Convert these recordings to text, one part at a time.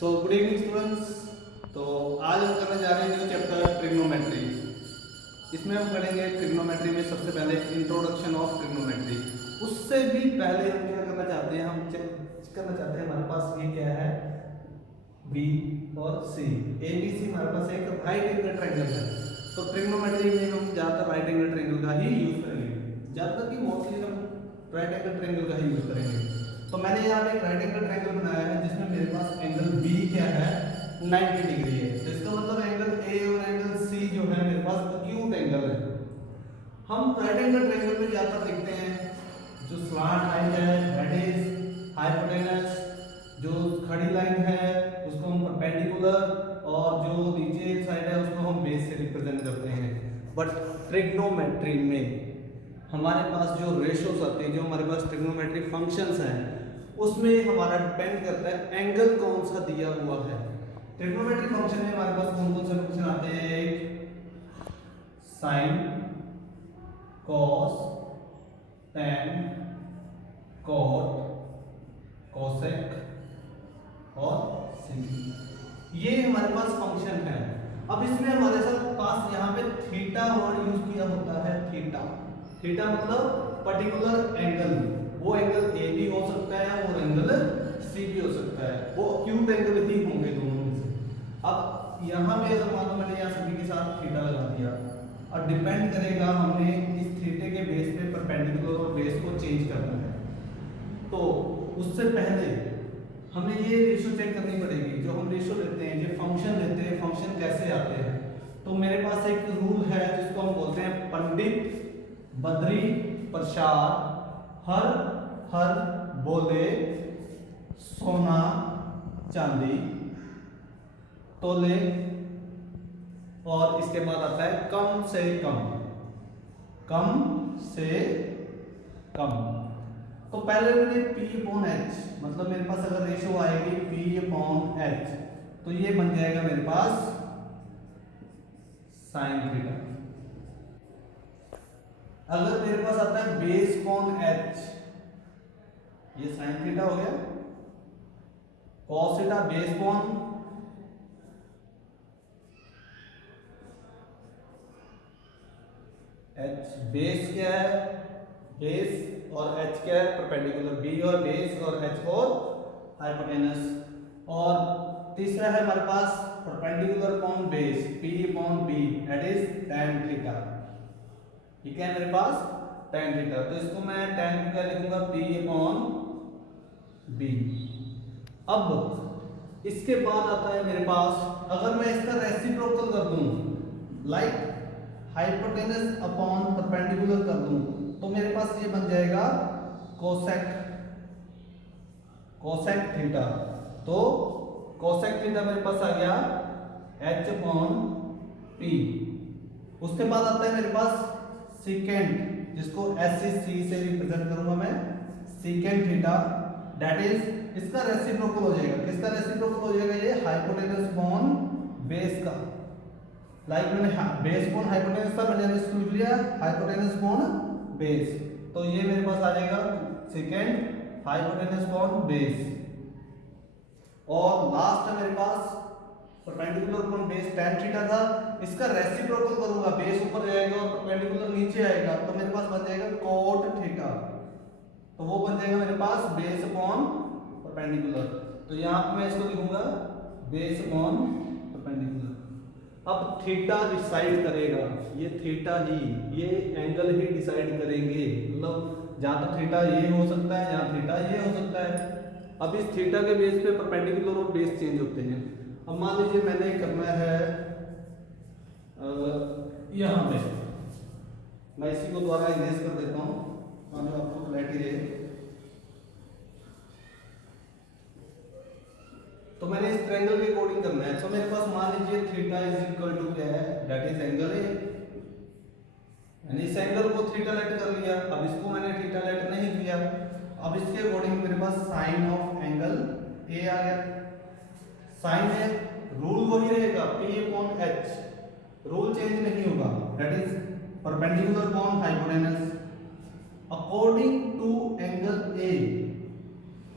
So good evening students. तो आज हम करने जा रहे हैं न्यू चैप्टर ट्रिग्नोमेट्री। इसमें हम पढ़ेंगे ट्रिग्नोमेट्री में सबसे पहले इंट्रोडक्शन ऑफ ट्रिग्नोमेट्री। उससे भी पहले हम क्या करना चाहते हैं, हम चेक करना चाहते हैं हमारे पास ये क्या है, बी और सी। ए बी सी हमारे पास एक राइट एंगल ट्रायंगल है। तो ट्रिग्नोमेट्री में हम ज़्यादातर राइट एंगल ट्रायंगल का ही यूज़ करेंगे, ज़्यादातर की मोस्टली हम राइट एंगल ट्रायंगल का ही यूज़ करेंगे। तो मैंने यहाँ पे एक राइट एंगल ट्रायंगल बनाया है जिसमें मेरे पास एंगल बी क्या है, 90 डिग्री है। इसका मतलब एंगल ए और एंगल सी जो है मेरे पास एक्यूट एंगल है। हम राइट एंगल ट्रायंगल में ज्यादातर देखते हैं जो स्लैंट लाइन है दैट इज हाइपोटेनस, जो खड़ी लाइन है उसको हम परपेंडिकुलर, और जो नीचे साइड है उसको हम बेस से रिप्रेजेंट करते हैं। बट ट्रिग्नोमेट्री में हमारे पास जो रेशोस आते हैं, जो हमारे पास ट्रिग्नोमेट्री फंक्शंस हैं, उसमें हमारा डिपेंड करता है एंगल कौन सा दिया हुआ है। ट्रिग्नोमेट्री फंक्शन में हमारे पास कौन कौन से फंक्शन आते हैं, एक sine, cos, tan, cot, cosec और सिन। ये हमारे पास फंक्शन है। अब इसमें हमारे साथ पास यहाँ पे थीटा वर्ड यूज किया होता है। थीटा, थीटा मतलब पर्टिकुलर एंगल। वो एंगल ए भी हो सकता है और एंगल सी भी हो सकता है, वो एक्यूट एंगल ही होंगे दोनों में से। अब यहाँ पे अगर मान लो मैंने यहाँ सभी के साथ थीटा लगा दिया, और डिपेंड करेगा हमने इस थीटे के बेस पे परपेंडिकुलर और बेस को चेंज करना है। तो उससे पहले हमें ये रेशो चेक करनी पड़ेगी। जो हम रेशो लेते हैं, जो फंक्शन लेते हैं, फंक्शन कैसे आते हैं। तो मेरे पास एक रूल है जिसको हम बोलते हैं पंडित बद्री प्रसाद हर हर बोले सोना चांदी तोले, और इसके बाद आता है कम से कम, कम से कम। तो पहले मैंने P अपॉन H, मतलब मेरे पास अगर रेशो आएगी P अपॉन H, तो ये बन जाएगा मेरे पास साइन थीटा। अगर मेरे पास आता है बेस अपॉन H, ये साइन थीटा हो गया, cos theta base upon H, base क्या है, बेस, और H क्या है, परपेंडिकुलर। B और बेस और H और हाइपोटेनस। और तीसरा है हमारे पास perpendicular upon base, P upon B that is tan theta. ठीक है मेरे पास tan थीटा। तो इसको मैं tan क्या लिखूंगा, P अपॉन B। अब इसके बाद आता है मेरे पास, अगर मैं इसका रेसिप्रोकल कर दूं, लाइक हाइपोटेनस अपॉन परपेंडिकुलर कर दूं, तो मेरे पास ये बन जाएगा कोसेक, कोसेक थीटा। तो कोसेक थीटा मेरे पास आ गया H अपॉन P। उसके बाद आता है मेरे पास सीकेंट, जिसको SC से रिप्रेजेंट करूंगा मैं, सीकेंट थीटा दैट इज, इसका रेसिप्रोकल हो जाएगा। किसका रेसिप्रोकल हो जाएगा, ये हाइपोटेनस अपॉन बेस का। लाइक मैंने बेस अपॉन हाइपोटेनस था, मैंने इसको लिख लिया हाइपोटेनस अपॉन बेस। तो ये मेरे पास आ जाएगा सेकेंड हाइपोटेनस अपॉन बेस। और लास्ट है मेरे पास perpendicular upon base tan theta था, इसका रेसिप्रोकल करूंगा, बेस ऊपर जाएगा और परपेंडिकुलर नीचे आएगा, तो मेरे पास बन जाएगा cot थीटा। तो वो बन जाएगा मेरे पास बेस अपॉन परपेंडिकुलर। तो यहाँ पे मैं इसको लिखूंगा बेस अपॉन परपेंडिकुलर। अब थीटा डिसाइड करेगा, ये थीटा ही, ये एंगल ही डिसाइड करेंगे। मतलब जहाँ तक थीटा ये हो सकता है, जहाँ थीटा ये हो सकता है। अब इस थीटा के बेस पे परपेंडिकुलर और बेस चेंज होते हैं। अब मान लीजिए मैंने करना है यहाँ पे, मैं इसी को द्वारा इरेज कर देता हूँ ताकि आपको क्लैरिटी रहे। तो मैंने इस ट्रायंगल के अकॉर्डिंग करना है। तो मेरे पास मान लीजिए थीटा इज इक्वल टू क्या है, दैट इज एंगल ए। मैंने इस एंगल को थीटा लेट कर लिया। अब इसको मैंने थीटा लेट नहीं किया। अब इसके अकॉर्डिंग मेरे पास साइन ऑफ एंगल ए आ गया। साइन है, रूल वही रहेगा P upon H, rule change नहीं होगा, that is perpendicular upon hypotenuse according to angle A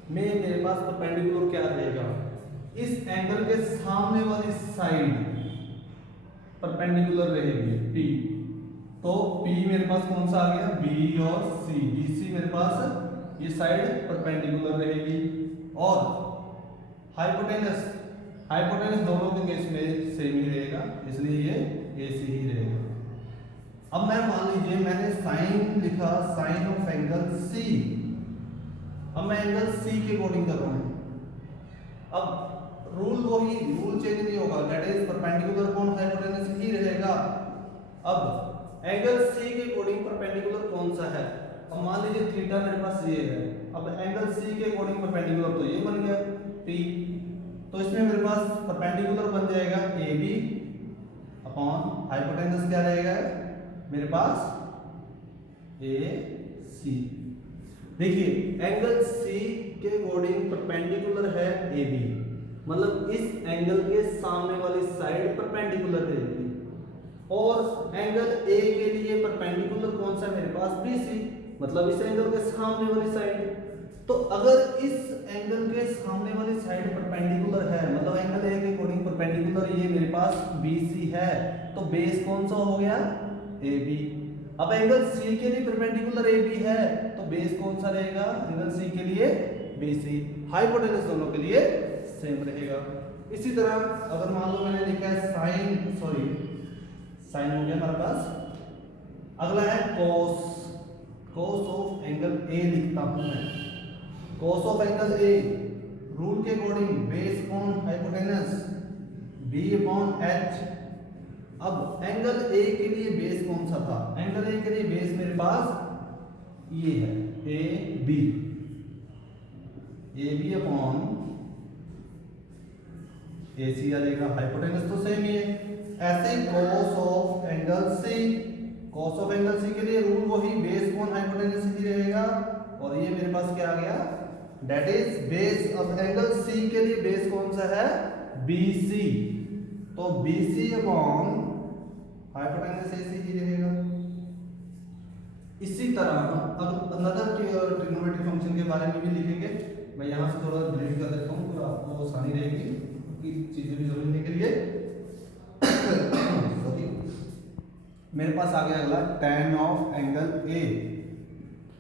में मेरे पास परपेंडिकुलर क्या रहेगा, इस एंगल के सामने वाली साइड परपेंडिकुलर रहेगी P। तो P मेरे पास कौन सा आ गया, B और C, BC मेरे पास ये साइड परपेंडिकुलर रहेगी। और हाइपोटेनस, हाइपोटेनस दोनों के केस में सेम ही रहेगा, इसलिए ये AC ही रहेगा। अब मैं मान लीजिए मैंने साइन लिखा, साइन ऑफ एंगल C। अब मैं एंगल C के अकॉर्डिंग कर रहा हूं। अब रूल वही, रूल चेंज नहीं होगा, that is perpendicular upon hypotenuse ही रहेगा। अब एंगल C के अकॉर्डिंग परपेंडिकुलर कौन सा है, अब मान लीजिए थीटा मेरे पास ये है। अब एंगल C के अकॉर्डिंग परपेंडिकुलर तो ये बन गया P, तो इसमें मेरे पास परपेंडिकुलर बन जाएगा AB अपॉन हाइपोटेनस क्या रहेगा मेरे पास AC। देखिए एंगल C के अकॉर्डिंग परपेंडिकुलर है AB, मतलब इस एंगल के सामने वाली साइड परपेंडिकुलर रहेगी। और एंगल A के लिए परपेंडिकुलर कौन सा मेरे पास BC, मतलब इस एंगल के सामने वाली साइड। तो अगर इस एंगल के सामने वाली साइड परपेंडिकुलर है, मतलब एंगल A के अकॉर्डिंग परपेंडिकुलर ये मेरे पास BC है, तो बेस कौन सा हो गया AB। अब एंगल C के लिए परपेंडिकुलर AB है, तो बेस कौन सा रहेगा एंगल C के लिए BC। हाइपोटेनस दोनों के लिए सेम रहेगा। इसी तरह अगर मान लो मैंने लिखा है साइन, सॉरी साइन हो गया हमारे पास, अगला है cos. Cos of angle A लिखता हूं मैं। Cos of angle A rule के according base upon hypotenuse B upon H। अब एंगल A के लिए बेस कौन सा था, एंगल A के लिए बेस मेरे पास ये है AB, AB अपॉन AC आ जाएगा, हाइपोटेनस तो सेम ही है। ऐसे ही cos of angle C, cos of angle C के लिए रूल वही, बेस अपॉन हाइपोटेनस ही रहेगा। और ये मेरे पास क्या आ गया, दैट इज बेस। अब एंगल C के लिए बेस कौन सा है BC, तो BC अपॉन हाइपोटेनस AC ही रहेगा। इसी तरह अब अनदर ट्रिग्नोमेट्रिक फंक्शन के बारे में भी लिखेंगे। मैं यहाँ से थोड़ा डिलीट कर देता हूँ तो आपको आसानी रहेगी कि चीजें भी समझने के लिए। सॉरी, मेरे पास आ गया अगला tan of angle A।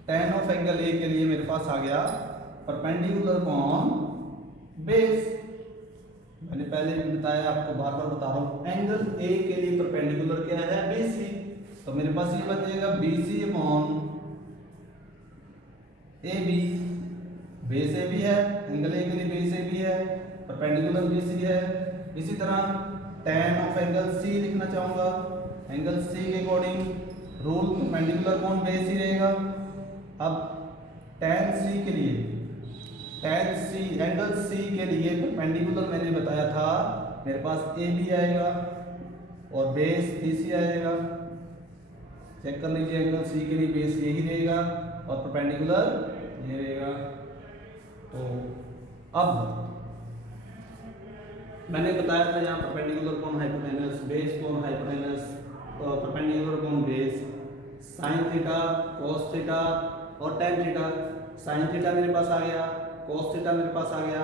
tan of angle A के लिए मेरे पास आ गया परपेंडिकुलर अपॉन बेस। मैंने पहले भी बताया, आपको बार बार बता रहा हूँ, एंगल A के लिए परपेंडिकुलर क्या है BC, तो मेरे पास ये बन जाएगा BC upon AB। Base AB है, एंगल A के लिए बेस AB है, परपेंडिकुलर BC है। इसी तरह tan ऑफ एंगल C लिखना चाहूंगा, एंगल C के according rule perpendicular upon base ही रहेगा। अब tan C के लिए, tan C एंगल C के लिए परपेंडिकुलर मैंने बताया था मेरे पास AB आएगा और बेस BC आएगा। चेक कर लीजिए, एंगल C के लिए बेस यही रहेगा और परपेंडिकुलर ये रहेगा। तो अब मैंने बताया था यहाँ परपेंडिकुलर कौन हाइपोटेनस, बेस कौन हाइपोटेनस, परपेंडिकुलर कौन base, sine theta, cos theta और tan थीटा। साइन थीटा मेरे पास आ गया, कॉस थीटा मेरे पास आ गया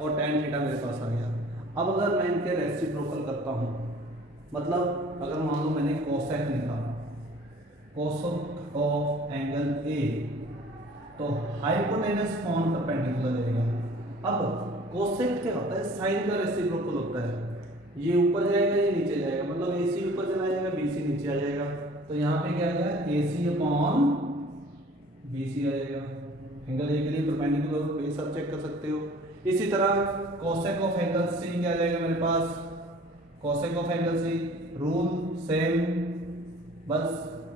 और tan थीटा मेरे पास आ गया। अब अगर मैं इनके रेसिप्रोकल करता हूँ, मतलब अगर मान लो मैंने कोसेक लिखा, कोसेक ऑफ एंगल A, तो हाइपोटेनस कौन परपेंडिकुलर रहेगा। अब कोसेक क्या होता है, साइन का रेसिप्रोकल होता है, ये ऊपर जाएगा ये नीचे जाएगा, मतलब AC ऊपर चला जाएगा BC नीचे आ जाएगा। तो यहाँ पे क्या आ जाएगा AC अपॉन BC आ जाएगा। एंगल A के लिए परपेंडिकुलर बेस आप चेक कर सकते हो। इसी तरह कोसेक ऑफ एंगल C क्या आ जाएगा मेरे पास, cosec of angle C rule same, बस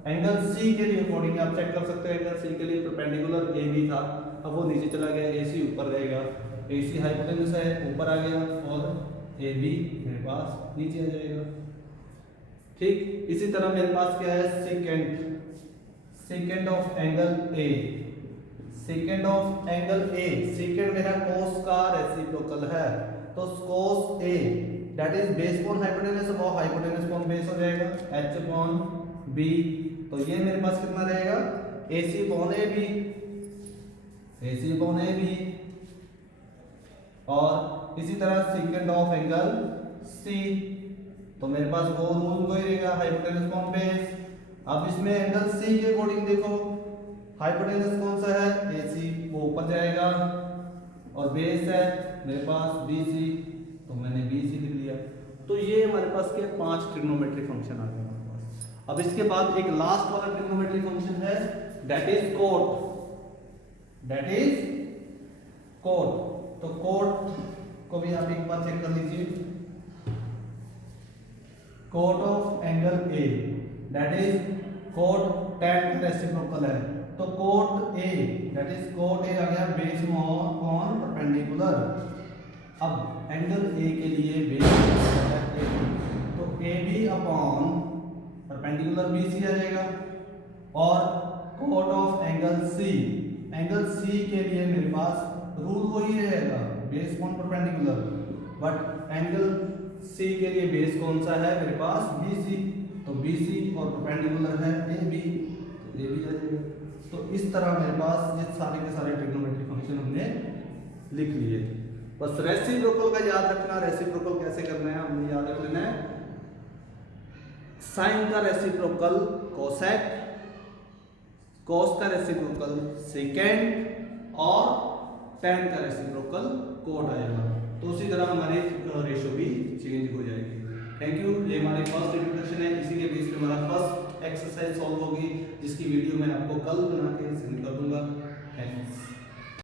एंगल C के लिए अकॉर्डिंग आप चेक कर सकते हो। एंगल C के लिए परपेंडिकुलर AB था, अब वो नीचे चला गया, AC ऊपर रहेगा, AC हाइपोटेनस है ऊपर आ गया और AB मेरे पास नीचे आ जाएगा। ठीक, इसी तरह मेरे पास क्या है second, second of angle A, second of angle A, second मेरा कोस का रेसिप्रोकल है, तो कोस A that is base upon hypotenuse और हाइपोटेनस अपॉन बेस हो जाएगा H अपॉन B। तो ये मेरे पास कितना रहेगा AC upon AB, AC upon AB। और इसी तरह सेकेंड ऑफ एंगल सी, तो मेरे पास वो रूल कोई रहेगा हाइपोटेनस कॉन बेस। अब इसमें एंगल सी के अकॉर्डिंग देखो हाइपोटेनस कौन सा है AC, वो ऊपर जाएगा और बेस है मेरे पास BC, तो मैंने BC लिख लिया। तो ये हमारे पास के 5 ट्रिग्नोमेट्री फंक्शन आ गए हमारे पास। अब इसके बाद एक लास्ट वाला ट्रिग्नोमेट्री फंक्शन है that is cot, that is cot. तो कोट को भी आप एक बार चेक कर लीजिए, cot of angle A that is cot tan reciprocal है, तो cot A that is cot A आ गया बेस ऑन परपेंडिकुलर। अब एंगल A के लिए बेस है AB, तो AB अपॉन परपेंडिकुलर BC आ जाएगा। और cot of angle C, angle C के लिए मेरे पास रूल वही रहेगा base on perpendicular, but angle C के लिए बेस कौन सा है मेरे पास BC, तो BC और परपेंडिकुलर है AB, तो AB आ जाएगा। तो इस तरह मेरे पास ये सारे के सारे ट्रिग्नोमेट्री फंक्शन हमने लिख लिए। बस रेसिप्रोकल का याद रखना, रेसिप्रोकल कैसे करना है हमने याद रख लेना है, साइन का रेसिप्रोकल कोसेक, कॉस का रेसिप्रोकल सेकेंड और tan का रेसिप्रोकल कोट आएगा। तो उसी तरह हमारी रेशो भी चेंज हो जाएगी। Thank you. ये हमारी फर्स्ट इंट्रोडक्शन है, इसी के बेस पे हमारा फर्स्ट एक्सरसाइज सॉल्व होगी, जिसकी वीडियो मैं आपको कल बना के सेंड कर दूंगा। थैंक्स।